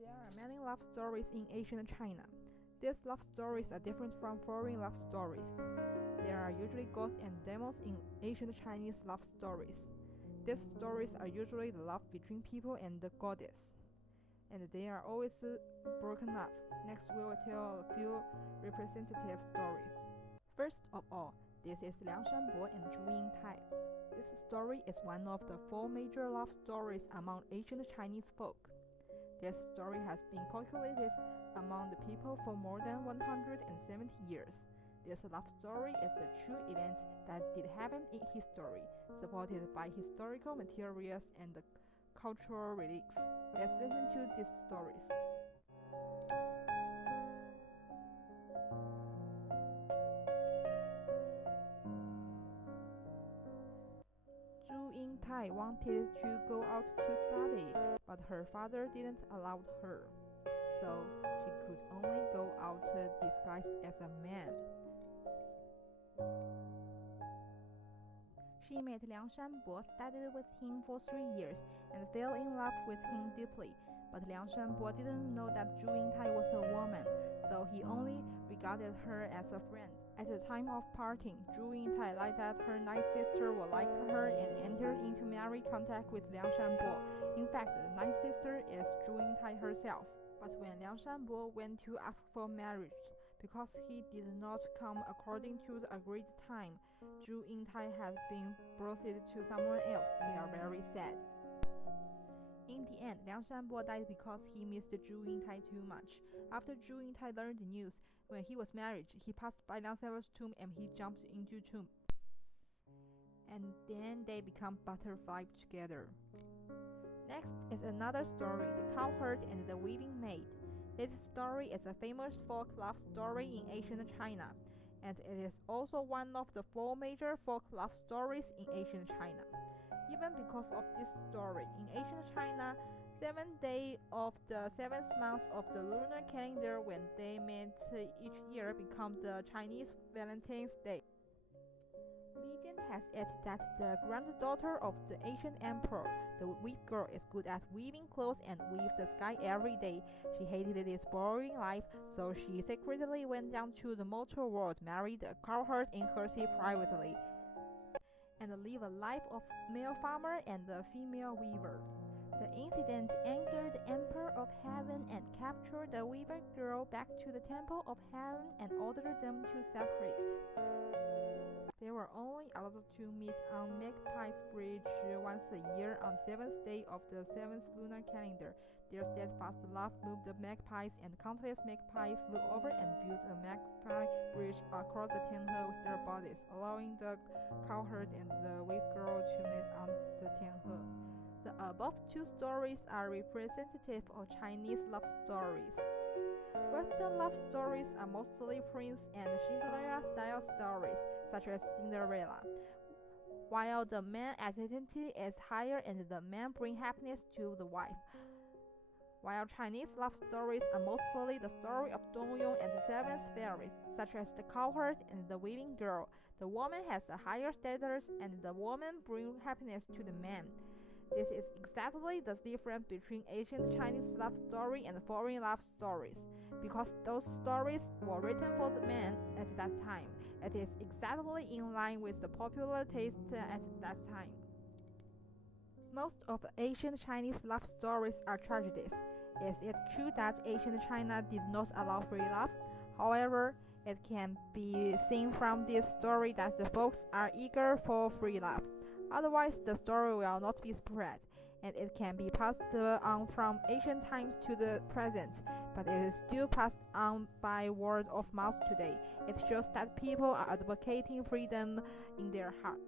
There are many love stories in ancient China. These love stories are different from foreign love stories. There are usually gods and demons in ancient Chinese love stories. These stories are usually the love between people and the goddess, and they are always broken up. Next, we will tell a few representative stories. First of all, this is Liang Shanbo and Zhu Yingtai. This story is one of the four major love stories among ancient Chinese folk. This story has been calculated among the people for more than 170 years. This love story is a true event that did happen in history, supported by historical materials and cultural relics. Let's listen to these stories. Zhu Yingtai wanted to go out to study, but her father didn't allow her, so she could only go out disguised as a man. She met Liang Shanbo, studied with him for 3 years, and fell in love with him deeply. But Liang Shanbo didn't know that Zhu Yingtai was a woman, so he only regarded her as a friend. At the time of parting, Zhu Yingtai lied that her ninth sister would like her and entered into marriage contact with Liang Shanbo. In fact, the ninth sister is Zhu Yingtai herself. But when Liang Shanbo went to ask for marriage, because he did not come according to the agreed time, Zhu Yingtai had been betrothed to someone else. They are very sad. In the end, Liang Shanbo died because he missed Zhu Yingtai too much. After Zhu Yingtai learned the news, when he was married, he passed by Liang Shanbo's tomb and he jumped into the tomb. And then they become butterflies together. Next is another story, The Cowherd and the Weaving Maid. This story is a famous folk love story in ancient China, and it is also one of the four major folk love stories in ancient China. Even because of this story, in ancient China, 7th day of the 7th month of the lunar calendar when they met each year become the Chinese Valentine's Day. Legend has it that the granddaughter of the ancient emperor, the weave girl, is good at weaving clothes and weaves the sky every day. She hated this boring life, so she secretly went down to the mortal world, married a cowherd in Hersey privately, and lived a life of male farmer and a female weaver. The incident angered the Emperor of Heaven and captured the weaver girl back to the Temple of Heaven and ordered them to separate. They were only allowed to meet on Magpie's Bridge once a year on the 7th day of the 7th lunar calendar. Their steadfast love moved the magpies, and countless magpies flew over and built a magpie bridge across the Tianhua with their bodies, allowing the cowherd and the weave girl to meet on the Tianhua. The above two stories are representative of Chinese love stories. Western love stories are mostly Prince and Cinderella-style stories, such as Cinderella. While the man's identity is higher and the man brings happiness to the wife. While Chinese love stories are mostly the story of Dongyong and the seven fairies, such as the cowherd and the weaving girl. The woman has a higher status and the woman brings happiness to the man. This is exactly the difference between ancient Chinese love story and foreign love stories. Because those stories were written for the men at that time, it is exactly in line with the popular taste at that time. Most of the ancient Chinese love stories are tragedies. Is it true that ancient China did not allow free love? However, it can be seen from this story that the folks are eager for free love. Otherwise, the story will not be spread, and it can be passed on from ancient times to the present, but it is still passed on by word of mouth today. It shows that people are advocating freedom in their heart.